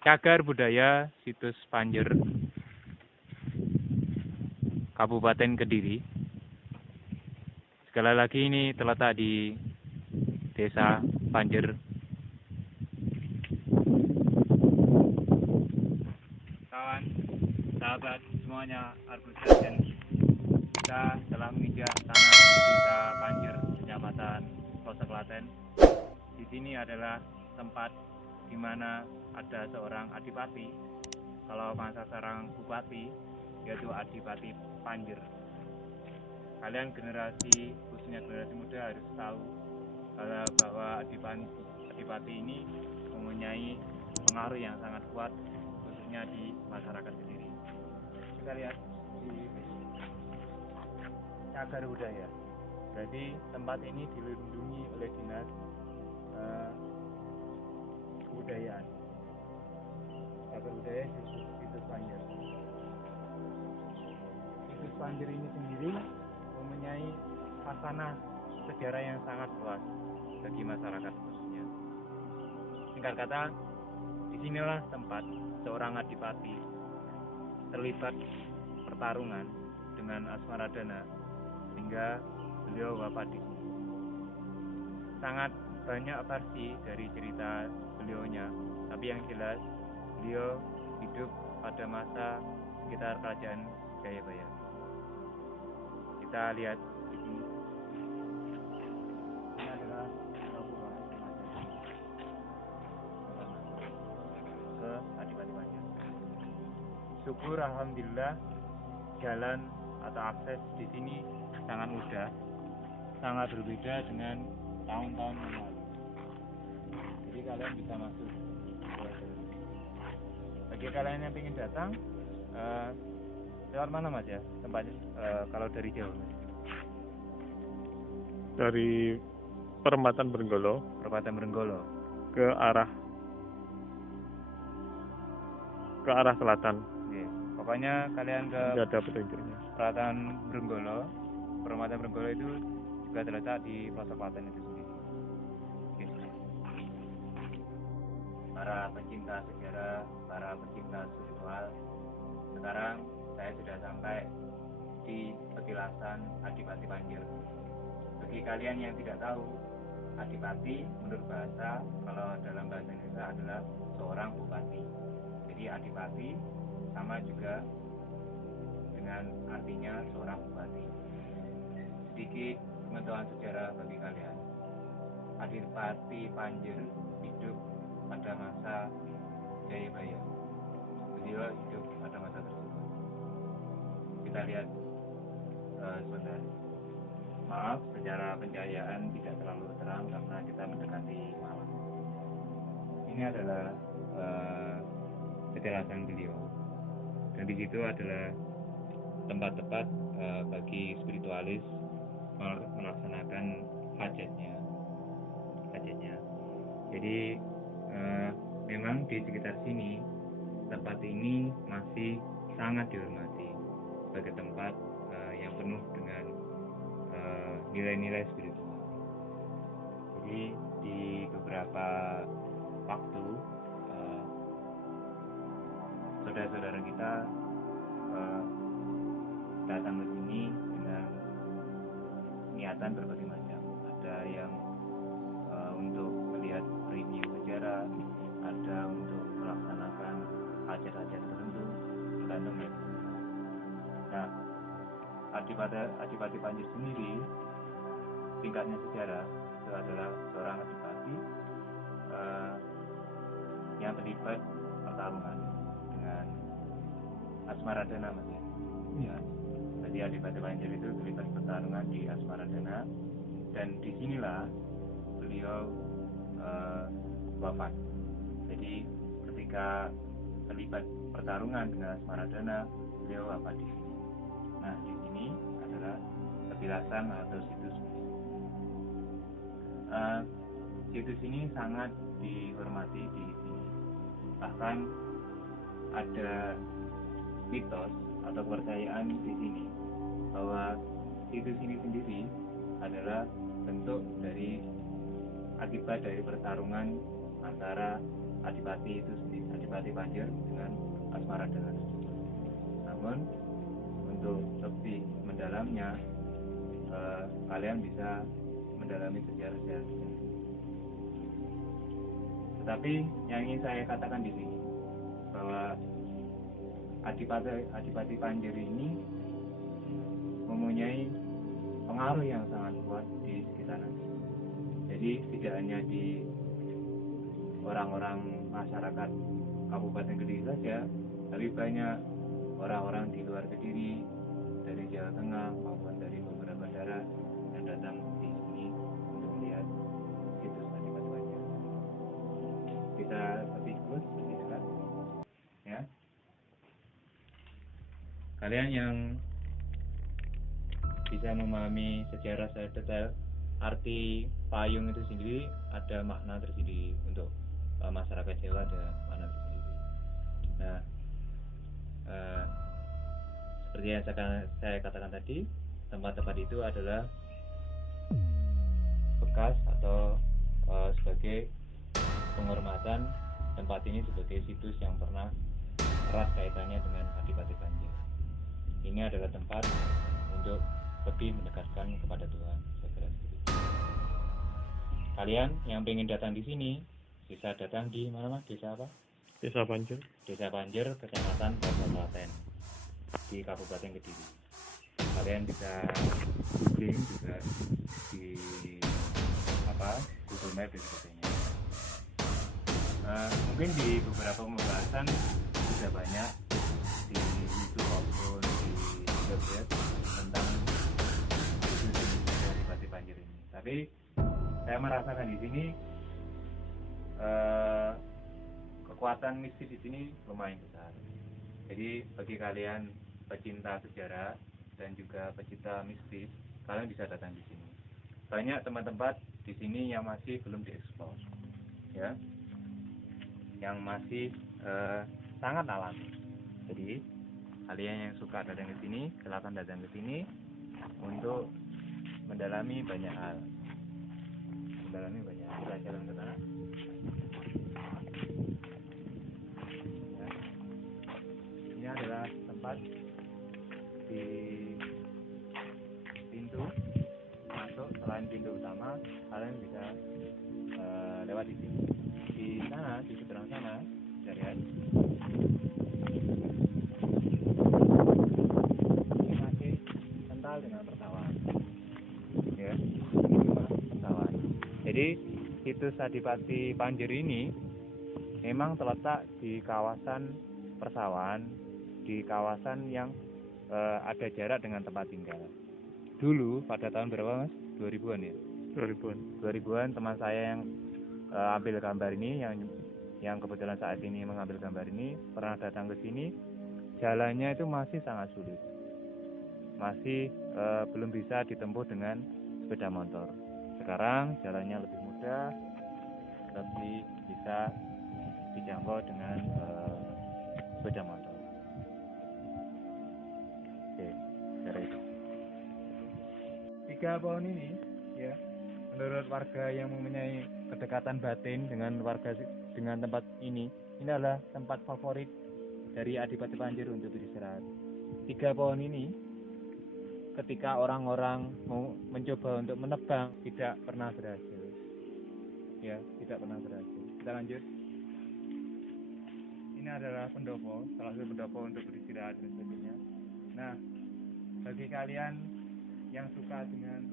Cagar Budaya Situs Panjer, Kabupaten Kediri. Sekali lagi ini terletak di Desa Panjer. Kawan, sahabat semuanya, Argusen, kita telah menginjak tanah di Desa Panjer, Kecamatan Pelosok Klaten. Di sini adalah tempat di mana ada seorang adipati, kalau masa seorang bupati, yaitu Adipati Panjer. Kalian generasi, khususnya generasi muda harus tahu bahwa adipati ini mempunyai pengaruh yang sangat kuat, khususnya di masyarakat sendiri. Kita lihat di Cagar Budaya. Jadi tempat ini dilindungi oleh dinas kebudayaan. Cagar Budaya Situs Panjer. Situs Panjer ini sendiri mempunyai khasanah sejarah yang sangat luas bagi masyarakat khususnya. Singkat kata, disinilah tempat seorang adipati terlibat pertarungan dengan Asmaradana hingga beliau wafat di sini. Sangat banyak versi dari cerita beliaunya, tapi yang jelas beliau hidup pada masa sekitar kerajaan Jayabaya. Kita lihat di sini. Ini adalah pura ke Adipati Panjer. Syukur alhamdulillah jalan atau akses di sini sangat mudah, sangat berbeda dengan tahun-tahun yang lalu. Jadi kalian bisa masuk. Bagi kalian yang ingin datang, lewat mana Mas ya tempatnya? Kalau dari jauh? Dari Perempatan Brenggolo ke arah selatan. Oke. Pokoknya kalian ke Tidak ada petunjuknya. Perempatan Brenggolo itu juga terletak di pelosok Klaten itu sendiri. Oke. Para pecinta sejarah, para pecinta spiritual, sekarang saya sudah sampai di petilasan Adipati Panjer. Bagi kalian yang tidak tahu, adipati menurut bahasa, kalau dalam bahasa Indonesia adalah seorang bupati. Jadi adipati sama juga dengan artinya seorang bupati. Sedikit pengetahuan sejarah bagi kalian. Adipati Panjer hidup pada masa Jayabaya. Beliau hidup pada masa tersebut. Kita lihat sebentar. Maaf, secara pencahayaan tidak terlalu terang karena kita mendekati malam. Ini adalah petilasan beliau, dan di situ adalah tempat-tempat bagi spiritualis melaksanakan hajatnya. Jadi memang di sekitar sini tempat ini masih sangat dihormati sebagai tempat yang penuh dengan nilai-nilai spiritual. Jadi di beberapa waktu saudara-saudara kita datang ke sini dengan niatan berbagai macam. Ada yang untuk melihat review sejarah, ada untuk melaksanakan hajat-hajat tertentu, tergantung ya. Nah, Adipati Panjer sendiri, singkatnya sejarah, itu adalah seorang adipati yang terlibat pertarungan dengan Asmaradana, Mas ya. Ya. Jadi Adipati Panjer itu terlibat pertarungan di Asmaradana, dan disinilah beliau wafat. Jadi ketika terlibat pertarungan dengan Asmaradana, beliau wafat di sini. Nah, di sini adalah petilasan atau situs. Situs ini sangat dihormati di sini. Bahkan ada mitos atau kepercayaan di sini bahwa situs ini sendiri adalah bentuk dari akibat dari pertarungan antara adipati itu sendiri, Adipati Panjer dengan Asmaradana. Namun untuk lebih mendalamnya, kalian bisa mendalami sejarah-sejarah di sini. Tetapi yang ingin saya katakan di sini bahwa Adipati Panjer ini mempunyai pengaruh yang sangat kuat di sekitar Nadi. Jadi tidak hanya di orang-orang masyarakat Kabupaten Kediri saja, tapi banyak orang-orang di luar Kediri, dari Jawa Tengah maupun dari beberapa daerah yang datang di sini untuk melihat situs Adipati Panjer. Bisa lebih close, lebih dekat, ya. Kalian yang bisa memahami sejarah secara detail, arti payung itu sendiri ada makna tersendiri. Untuk masyarakat Jawa ada makna tersendiri. Nah, seperti yang saya katakan tadi, tempat-tempat itu adalah bekas atau sebagai penghormatan tempat ini sebagai situs yang pernah erat kaitannya dengan Adipati Panjer. Ini adalah tempat untuk lebih mendekatkan kepada Tuhan. Saya kira seperti itu. Kalian yang ingin datang di sini bisa datang di mana mas? Desa apa? Desa Panjer. Desa Panjer, Kecamatan Pasar Klaten, di Kabupaten Kediri. Kalian bisa googling juga di Google Map dan sebagainya. Mungkin di beberapa pembahasan sudah banyak di YouTube maupun di website tentang Adipati Panjer ini. Tapi saya merasakan di sini kekuatan mistis di sini lumayan besar. Jadi bagi kalian pecinta sejarah dan juga pecinta mistis, kalian bisa datang di sini. Banyak tempat-tempat di sini yang masih belum dieksplor, ya, yang masih sangat alami. Jadi kalian yang suka datang ke sini, silakan datang ke sini untuk mendalami banyak hal. Kita jalan ke sana. Ya. Ini adalah tempat di pintu masuk. Selain pintu utama, kalian bisa lewat di sini. Di sana, di seberang sana, bisa lihat. Ini masih kental dengan persawahan. Ya, ini cuma persawahan. Jadi situs Adipati Panjer ini memang terletak di kawasan persawahan, di kawasan yang ada jarak dengan tempat tinggal. Dulu pada tahun berapa mas? 2000-an ya? 2000-an teman saya yang ambil gambar ini, yang kebetulan saat ini mengambil gambar ini, pernah datang ke sini. Jalannya itu masih sangat sulit, masih belum bisa ditempuh dengan sepeda motor. Sekarang jalannya lebih mudah, lebih bisa dijangkau dengan sepeda motor. Oke, dari itu. 3 pohon ini, ya, menurut warga yang mempunyai kedekatan batin dengan tempat ini adalah tempat favorit dari Adipati Panjer untuk beristirahat. 3 pohon ini, ketika orang-orang mau mencoba untuk menebang, tidak pernah berhasil. Ya, tidak pernah berhasil. Kita lanjut. Ini adalah pendopo, salah satu pendopo untuk beristirahat dan sebagainya. Nah, bagi kalian yang suka dengan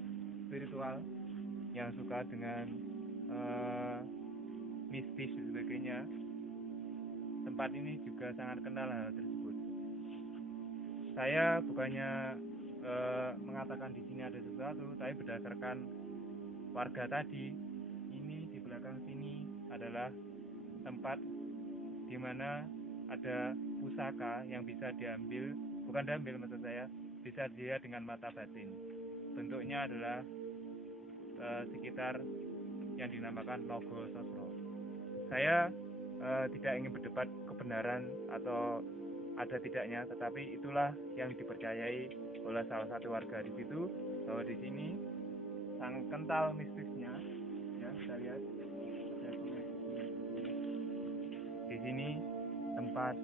spiritual, yang suka dengan mistis dan sebagainya, tempat ini juga sangat kenal hal tersebut. Saya bukannya mengatakan di sini ada sesuatu, tapi berdasarkan warga tadi, ini di belakang sini adalah tempat di mana ada pusaka yang bisa diambil, bukan diambil maksud saya, bisa dilihat dengan mata batin. Bentuknya adalah sekitar yang dinamakan logo sosro. Saya tidak ingin berdebat kebenaran atau ada tidaknya, tetapi itulah yang dipercayai oleh salah satu warga di situ, bahwa di sini sangat kental mistisnya. Ya, kita lihat di sini tempat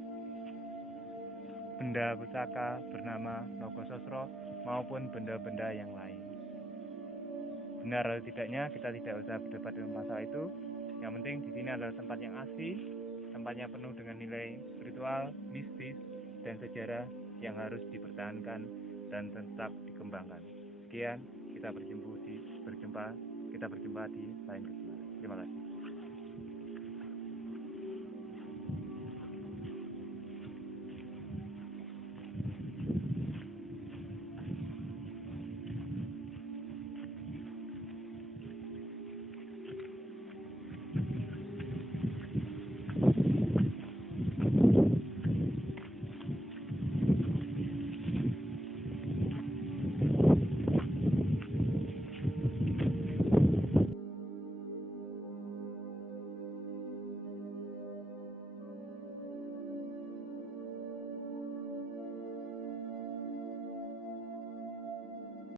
benda pusaka bernama Nogososro maupun benda-benda yang lain. Benar atau tidaknya kita tidak usah berdebat dengan masalah itu. Yang penting di sini adalah tempat yang asli, tempatnya penuh dengan nilai spiritual, mistis, dan sejarah yang harus dipertahankan dan tetap dikembangkan. Sekian, kita berjumpa di lain kesempatan. Terima kasih.